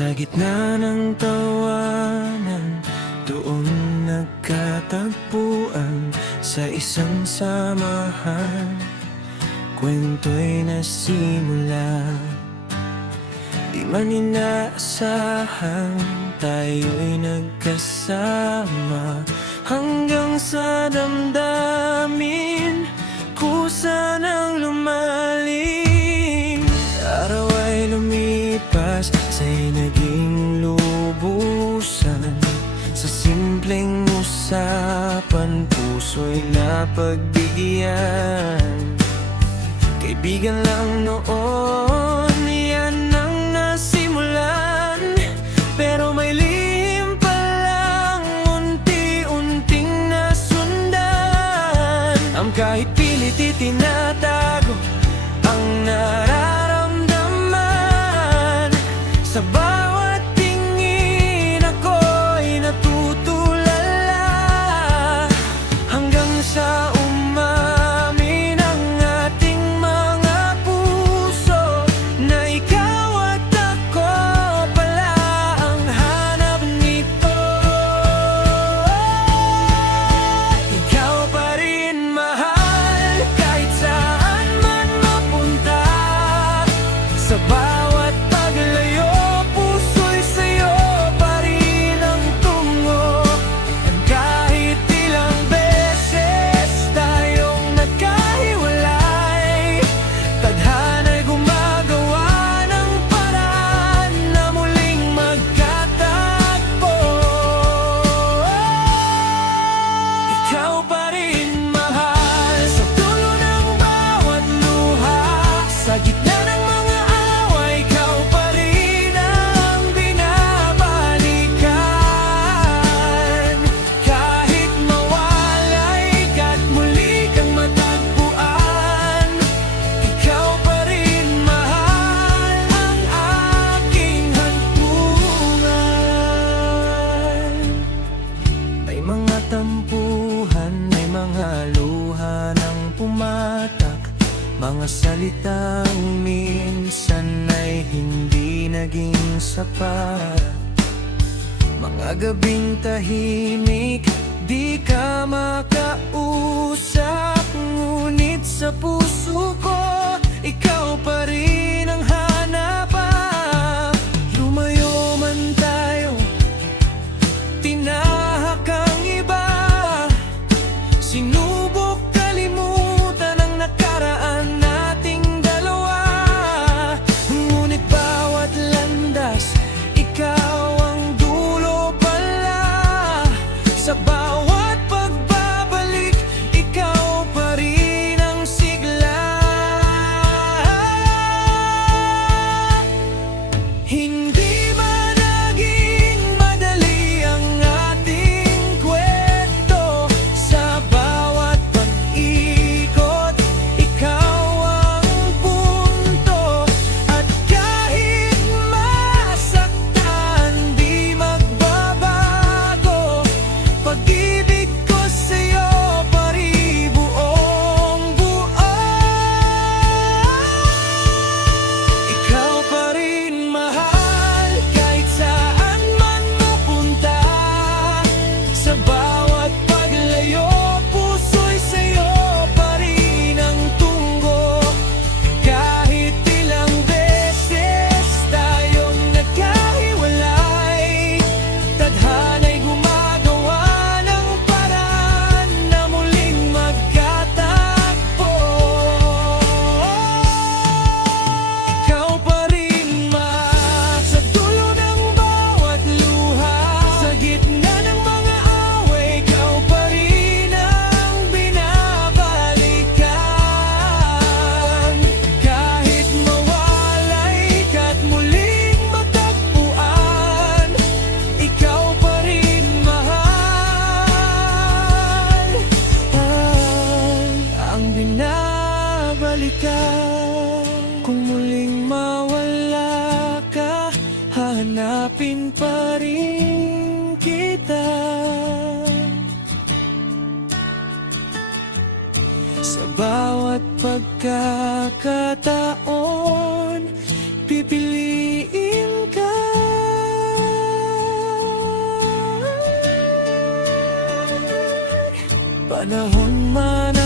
Sa gitna ng tawanan, doon nagkatagpuan. Sa isang samahan, kwento'y nasimula. Di man inaasahan, tayo'y nagkasama. Hanggang sa damdamin, kusa ng lumalim. Araw ay lumipas, sa'y naging lubusan. Sa simpleng usapan, puso'y napagbigyan. Kaibigan lang noon, yan ang nasimulan. Pero may lihim pa lang, unti-unting nasundan. Ang kahit pilit itinatago ang nararamdaman. Sa bawat tingin ako'y natutulala. Hanggang sa umamin ang ating mga puso, na ikaw at ako pala ang hanap nito. Ikaw pa rin mahal, kahit saan man mapunta. Sa bawat paglayo, puso'y sa'yo pa rin ang tungo. At kahit ilang beses tayong nagkahiwalay, tadhana'y gumagawa ng paraan na muling magkatagpo. Ikaw pa rin mahal, sa dulo ng bawat luha. Sa gitna ng mga away, ikaw pa rin ang binabalikan. Kahit mawalay ka't muli kang matagpuan, ikaw pa rin mahal ang aking hantungan. May mga tampuhan, may mga luha ng pumatak. Mga salitang minsan ay hindi naging sapat. Mga gabing tahimik, di ka makausap. Ngunit sa puso ko, ikaw pa rin ang hanapan. Lumayo man tayo, tinahak ang iba. Sinubok kalimutan ang nakaraan nating dalawa. Ngunit bawat landas, ikaw ang dulo pala. Sa bawat pagbabalik, ikaw pa rin ang sigla. Hindi ba naging madali ang ating kwento? Sa bawat pag-ikot, ikaw ang punto. At kahit masaktan, di magbabago. Pag-ibig ko sa'yo pa rin buong buo. Ikaw pa rin mahal, kahit saan man mapunta. Sa bawat paglayo, puso'y sa'yo pa rin ang tungo. Kahit ilang beses tayong nagkahiwalay, tadhana'y gumagawa ng paraan na muling magkatagpo. Ikaw pa rin mahal, sa dulo ng bawat luha. Sa gitna ng mga away, ikaw pa rin ang binabalikan. Kahit mawalay ka't muling matagpuan, ikaw pa rin mahal ang binabalikan. Kung muling mawala ka, hahanapin pa rin kita. Sa bawat pagkakataon, pipiliin ka. panahon man